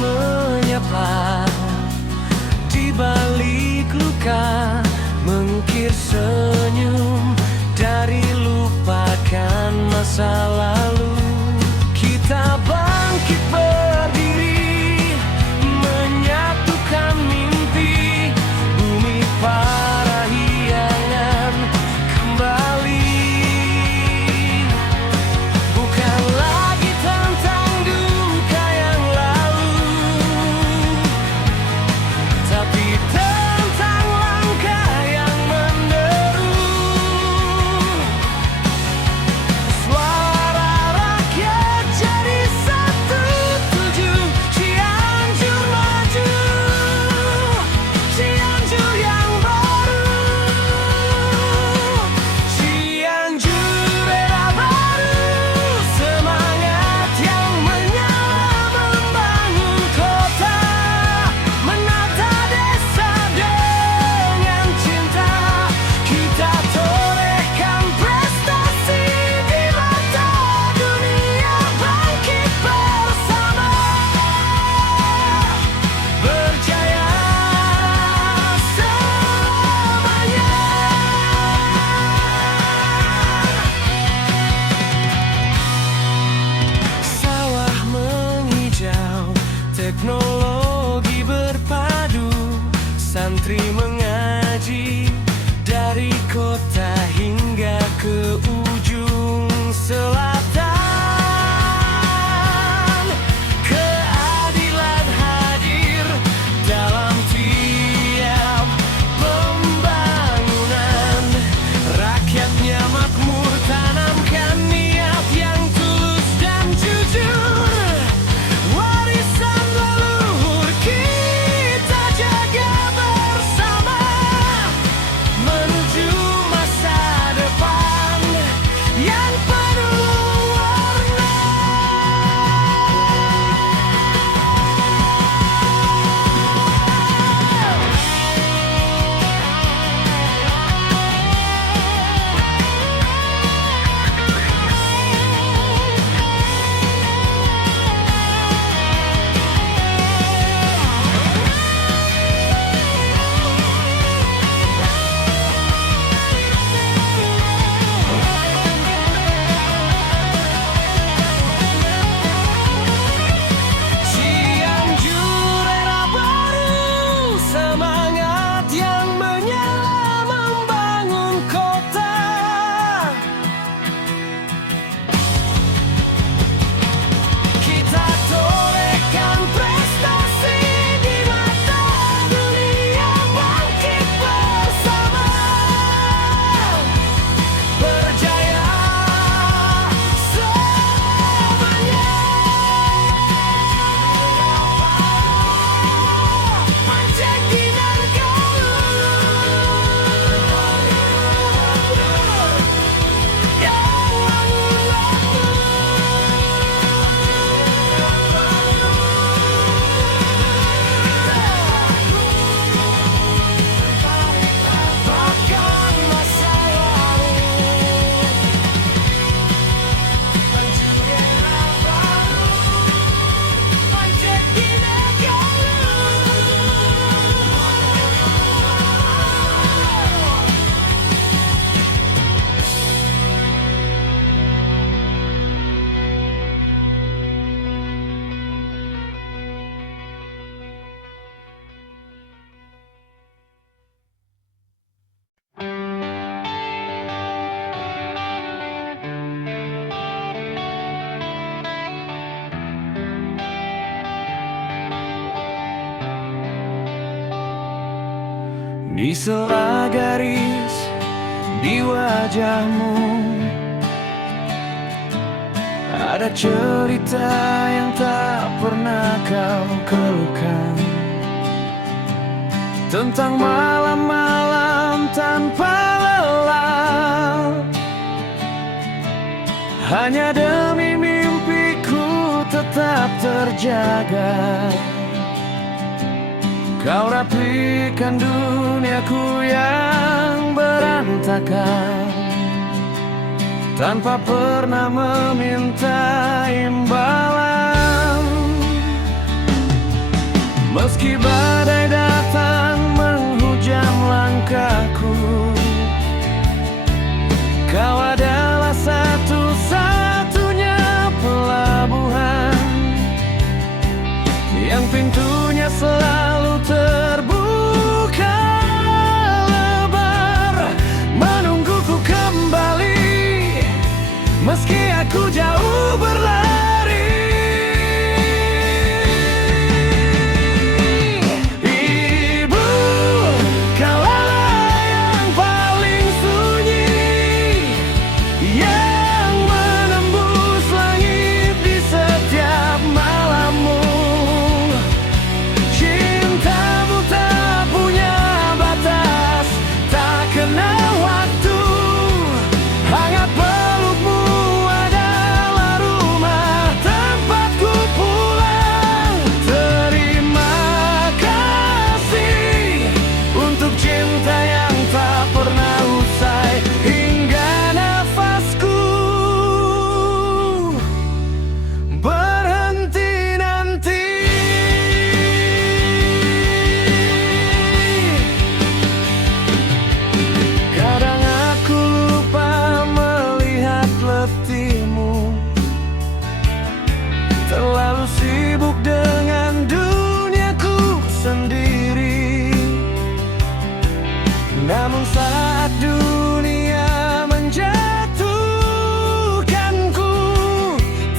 menyapa di balik luka, mengukir senyum dari lupakan masa lalu. Kita bangkit berdiri, menyatukan mimpi, bumi para hiangan kembali. Bukan lagi tentang duka yang lalu, tapi tentang langkah yang menderu. Suara rakyat jadi satu tujuh, Cianjur maju, Cianjur yang baru, Cianjur era baru, semangat yang menyala membangun kota, menata desa dengan cinta. Kita torehkan prestasi di mata dunia, bangkit bersama, berjaya selamanya. Sawah menghijau, teknologi berpadu, santri mengaji dari kota hingga ke ujung selatan. Keadilan hadir dalam tiap pembangunan, rakyatnya makmur, tanamkan niat yang tulus dan jujur. Warisan leluhur kita jaga bersama, menuju masa depan yang penuh warna. Cianjur era baru, semangat yang menyala membangun kota. Kita torehkan prestasi di mata dunia, bangkit bersama, berjaya selamanya. Di sela garis di wajahmu ada cerita yang tak pernah kau keluhkan, tentang malam-malam tanpa lelah, hanya demi mimpiku tetap terjaga. Kau rapikan duniaku yang berantakan, tanpa pernah meminta imbalan. Meski badai datang menghujam langkahku, kau adalah satu-satunya pelabuhan yang pintunya selalu terbuka lebar, menungguku kembali meski aku jauh berlari. Ibu, kaulah yang paling sunyi, yang menembus langit di setiap malammu. Cintamu tak punya batas, tak kenal waktu. Hangat pelukmu adalah rumah tempatku pulang. Terima kasih untuk cinta yang tak pernah usai hingga nafasku berhenti nanti. Kadang aku lupa melihat letihmu, terlalu sibuk dengan duniaku sendiri. Namun saat dunia menjatuhkanku,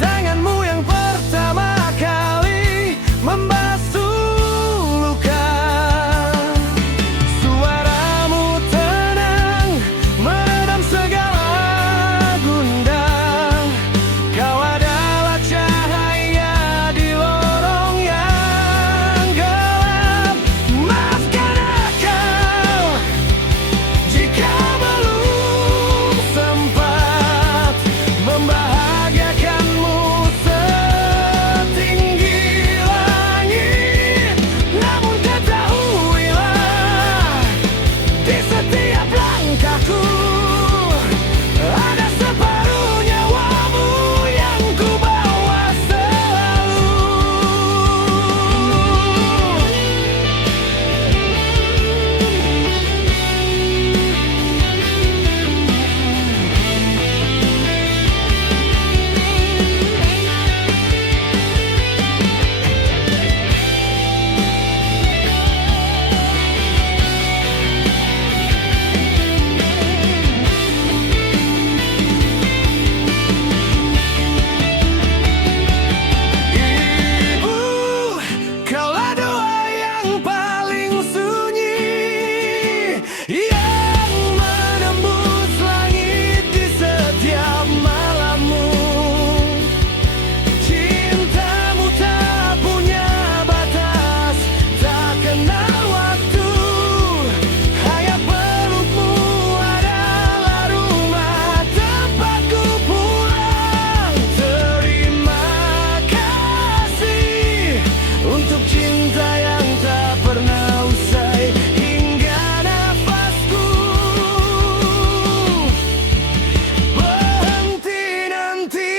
tanganmu yang pertama kali membasuh luka. Suaramu tenang meredam segala gundah. Kau adalah cahaya di lorong yang gelap. Maafkan aku jika belum sempat membahagiakanmu setinggi langit. Namun ketahuilah, di setiap langkahku ada separuh nyawamu yang ku bawa selalu. Ibu, kaulah doa yang paling sunyi, yang menembus langit di setiap malammu. Cintamu tak punya batas, tak kenal waktu. Hangat pelukmu adalah rumah tempatku pulang. Terima kasih untuk cinta yang tak pernah usai hingga nafasku berhenti nanti.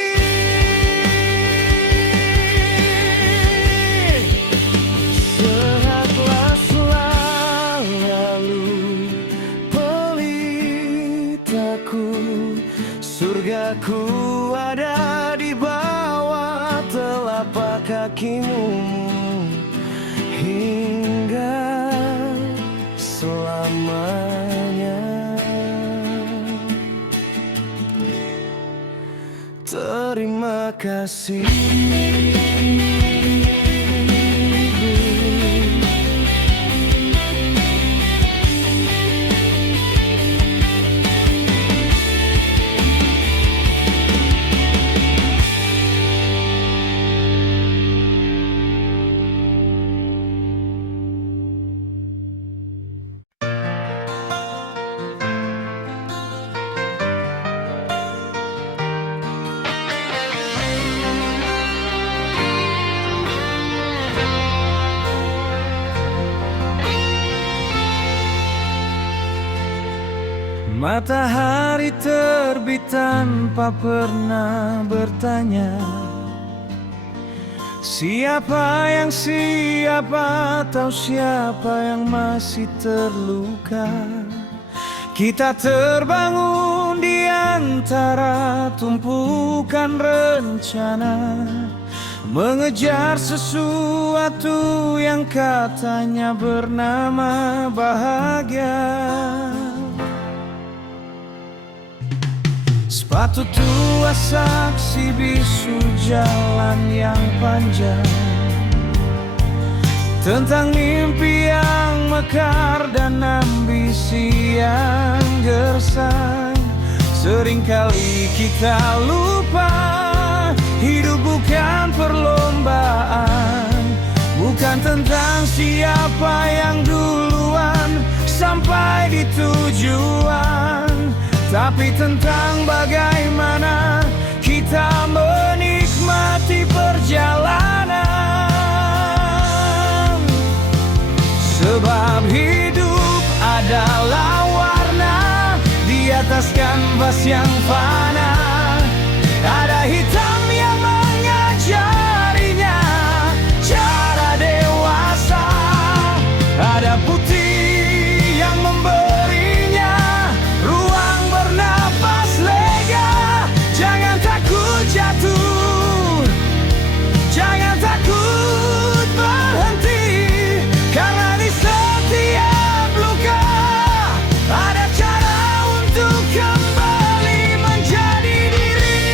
Sehatlah selalu pelitaku, surgaku ada di bawah telapak kakimu hingga selamanya. Terima kasih. Matahari terbit tanpa pernah bertanya, Siapa yang siapa, tahu siapa yang masih terluka. Kita terbangun di antara tumpukan rencana, mengejar sesuatu yang katanya bernama bahagia. Sepatu tua saksi bisu jalan yang panjang, tentang mimpi yang mekar dan ambisi yang gersang. Seringkali kita lupa, hidup bukan perlombaan, bukan tentang siapa yang duluan sampai di tujuan, tapi tentang bagaimana kita menikmati perjalanan. Sebab hidup adalah warna di atas kanvas yang fana. Ada hitam yang mengajarinya cara dewasa, ada putih yang memberinya ruang bernapas lega. Jangan takut jatuh, jangan takut berhenti, karena di setiap luka ada cara untuk kembali menjadi diri.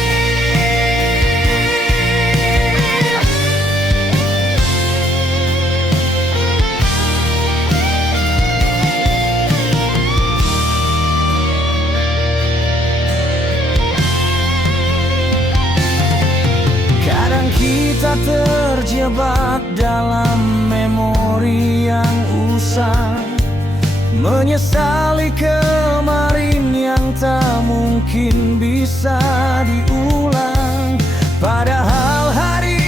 Kadang kita terjebak dalam memori yang usang, menyesali kemarin yang tak mungkin bisa diulang. Padahal hari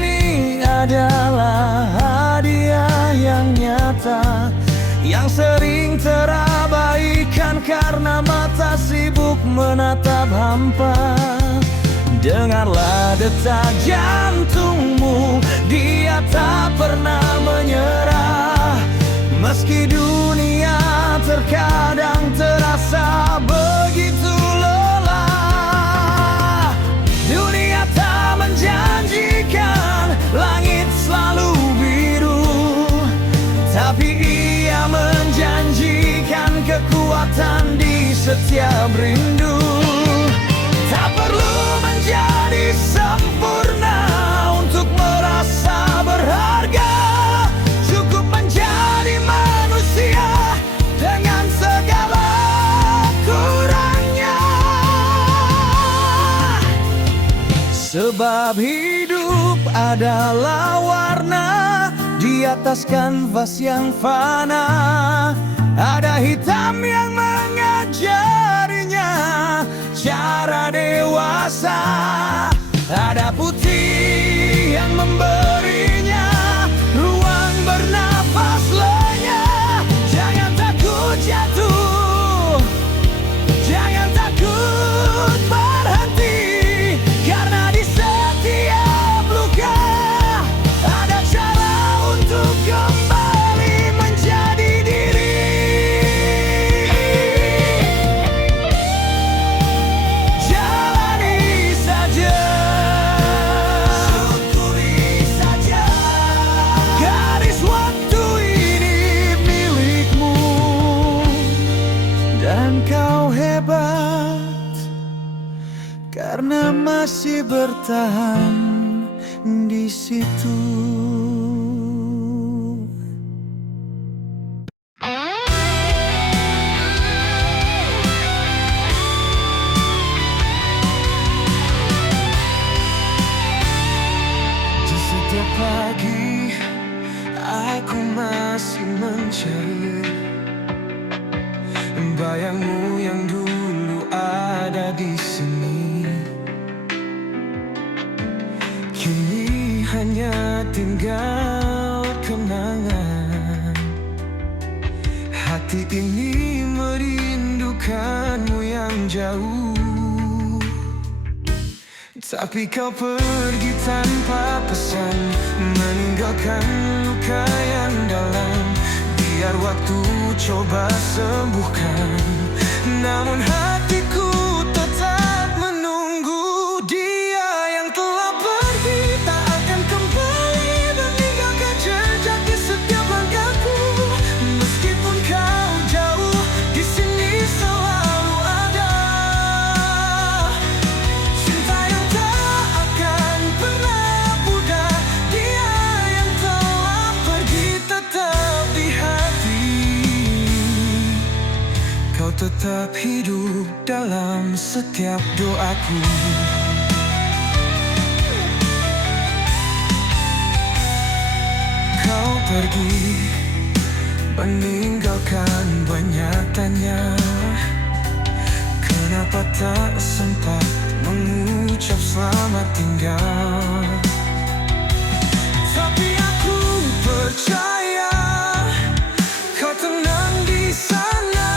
ini adalah hadiah yang nyata, yang sering terabaikan karena mata sibuk menatap hampa. Dengarlah detak jantungmu, dia tak pernah menyerah. Meski dunia terkadang terasa begitu lelah, dunia tak menjanjikan langit selalu biru, tapi ia menjanjikan kekuatan di setiap rindu. Tak perlu menjadi sempurna untuk merasa berharga, cukup menjadi manusia dengan segala kurangnya. Sebab hidup adalah warna di atas kanvas yang fana, ada hitam yang mengajarinya cara dewasa, ada putih yang memberinya ruang bernapas lenyap. Jangan takut jatuh, jangan takut berhenti, karena di setiap luka ada cara untuk kembali menjadi diri. Karena masih bertahan di situ. Di setiap pagi aku masih mencari bayangmu yang dulu ada di sini. Kini hanya tinggal kenangan. Hati ini merindukanmu yang jauh. Tapi kau pergi tanpa pesan, meninggalkan luka yang dalam. Biar waktu coba sembuhkan, namun hatiku tetap menunggu. Dia yang telah pergi tak akan kembali, meninggalkan jejak di setiap langkahku. Meskipun kau jauh, di sini selalu ada. Cinta yang tak akan pernah pudar, dia yang telah pergi tetap di hati. Kau tetap hidup dalam setiap doaku. Kau pergi, meninggalkan banyak tanya. Kenapa tak sempat mengucap selamat tinggal? Tapi aku percaya kau tenang di sana.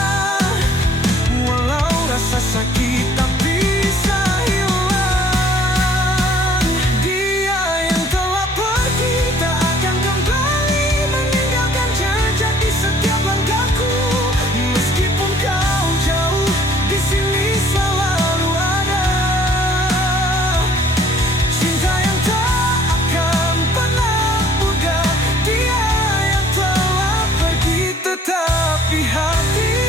Walau rasa sakit tak bisa hilang, dia yang telah pergi tak akan kembali, meninggalkan jejak di setiap langkahku. Meskipun kau jauh, di sini selalu ada. Cinta yang tak akan pernah pudar, dia yang telah pergi tetap di hati.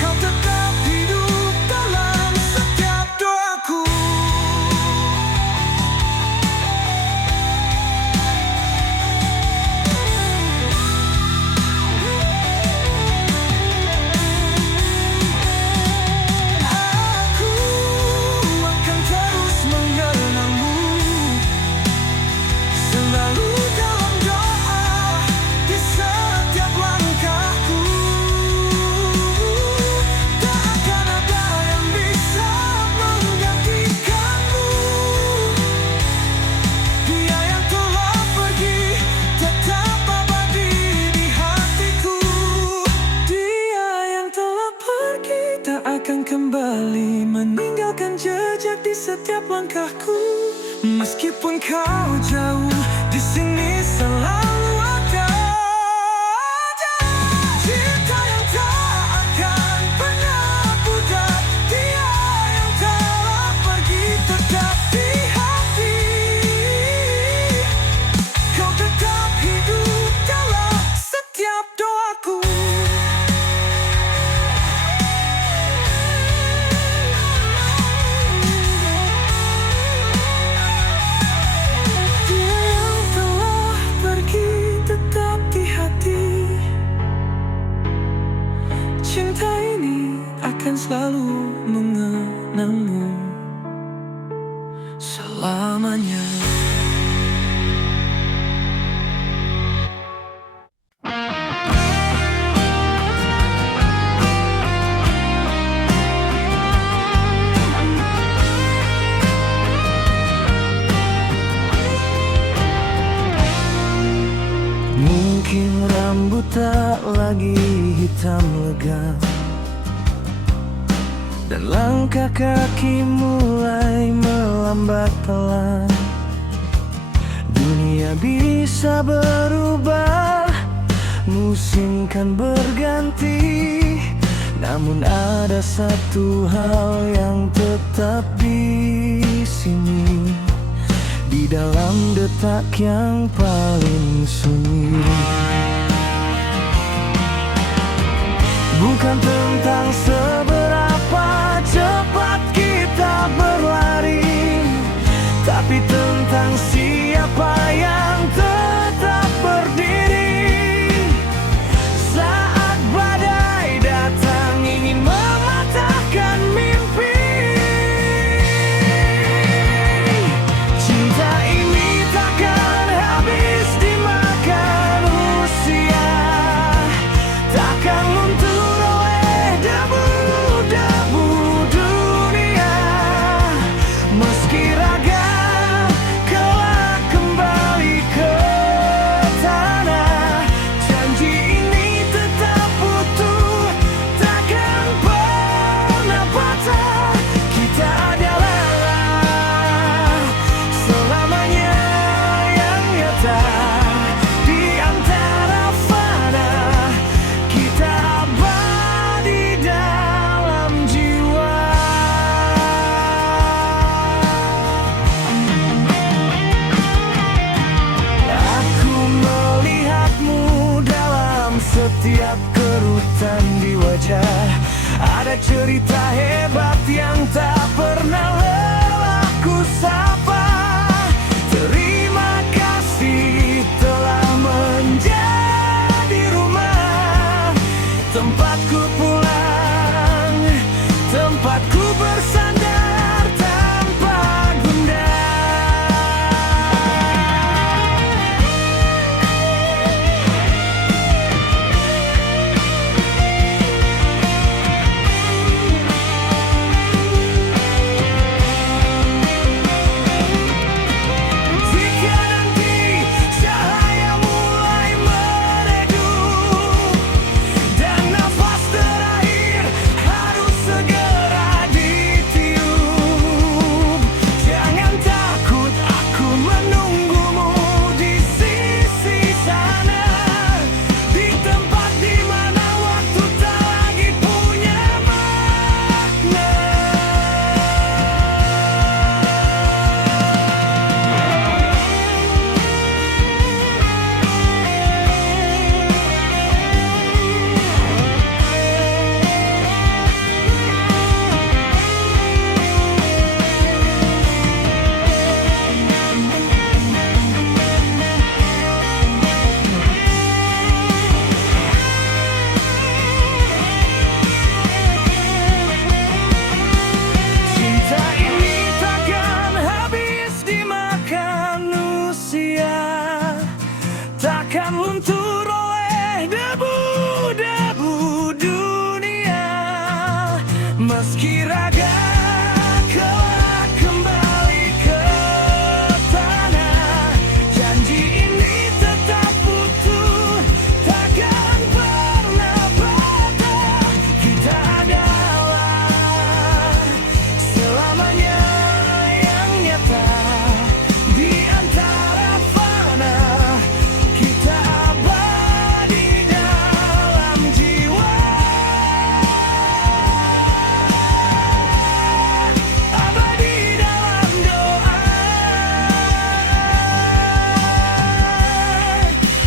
Kau tetap hidup dalam setiap doaku. Aku akan terus mengenangmu, selalu dalam doa di setiap langkahku. Tak akan ada yang bisa menggantikanmu. Dia yang telah pergi tetap abadi di hatiku. Dia yang telah pergi tak akan kembali, meninggalkan jejak di setiap langkahku. Meskipun kau jauh, di sini selalu ada. Cinta yang tak akan pernah pudar, dia yang telah pergi tetap di hati. Kau tetap hidup dalam setiap doaku. Dia yang telah pergi tetap di hati. Cinta ini akan selalu mengenangmu selamanya. Mungkin rambut tak lagi hitam legam, dan langkah kaki mulai melambat pelan. Dunia bisa berubah, musim kan berganti, namun ada satu hal yang tetap di sini, di dalam detak yang paling sunyi. Bukan tentang seberapa cepat kita berlari, tapi tentang siapa yang tetap berdiri. Saat badai datang ingin mematahkan mimpi, cinta ini takkan habis dimakan usia, takkan luntur oleh debu-debu dunia. Meski raga kelak banyak cerita hebat yang tak pernah lelah ku sapa. Terima kasih telah menjadi rumah, tempatku pulang, tempatku bersandar tanpa gundah. Jika nanti cahaya mulai meredup dan nafas terakhir harus segera ditiup, jangan takut, aku menunggumu di sisi sana, di tempat di mana waktu tak lagi punya makna. Cinta ini takkan habis dimakan usia, takkan luntur oleh debu-debu dunia. Meski raga kelak kembali ke tanah, janji ini tetap utuh, takkan pernah patah. Kita adalah selamanya yang nyata di antara fana, kita abadi dalam jiwa, abadi dalam doa,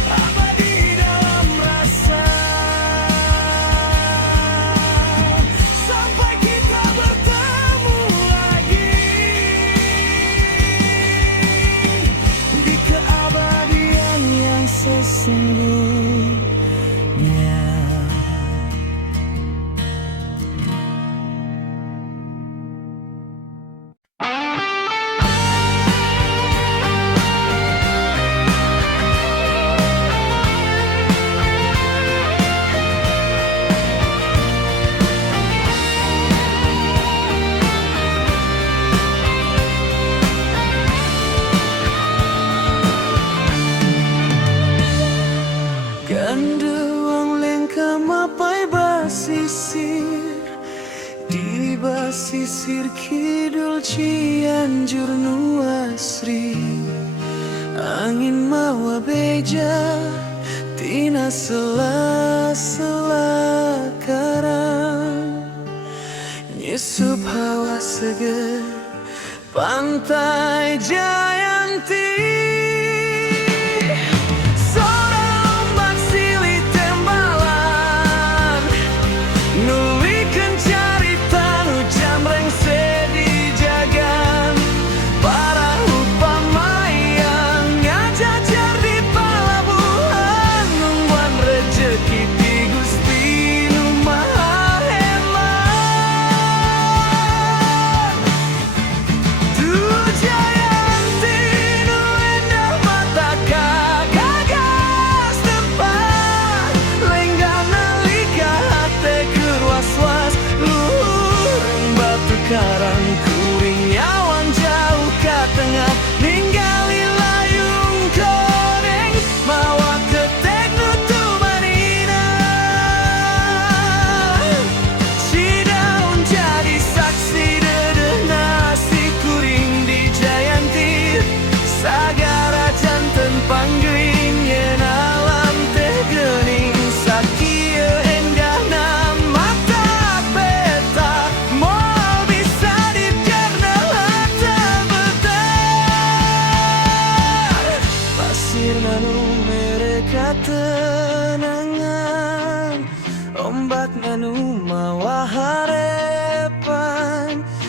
abadi dalam rasa, sampai kita bertemu lagi di keabadian yang sesungguhnya. Ganduang lengkap mapai basisir di basisir kidul Cianjur Nuasri. Angin mawa beja tina sela-sela karang, nyusup hawa seger pantai Jayanti. Karang kuring nyawan jauh ke tengah, ninggali layung koneng mawa ketek nutu manina. Si daun jadi saksi dedeh nasi kuring di Jayanti, sagara janten panggring yen alam teh geuning sakieu endahna mata peta. Tenangan, ombak nganu mawa harepan.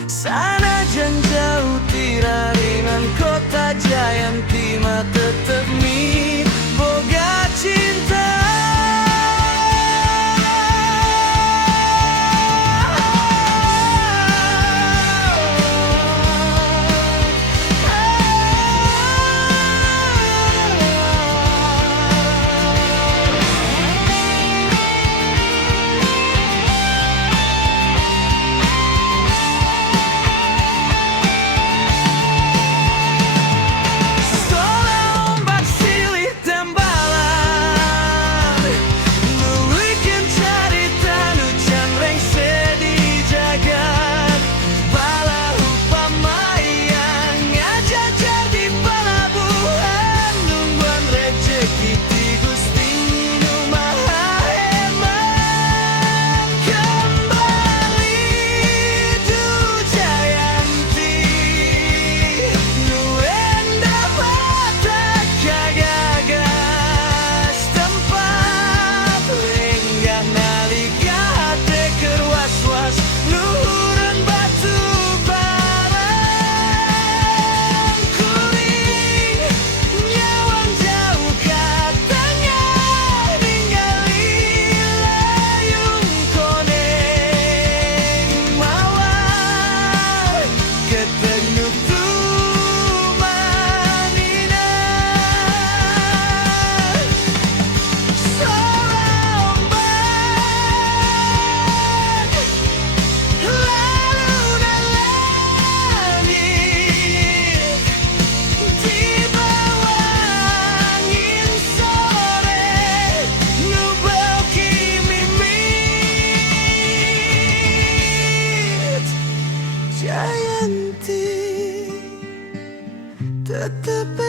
Sana jang jauh tiraringan kota Jayanti mah tetep mi boga cinta. Jayanti tetep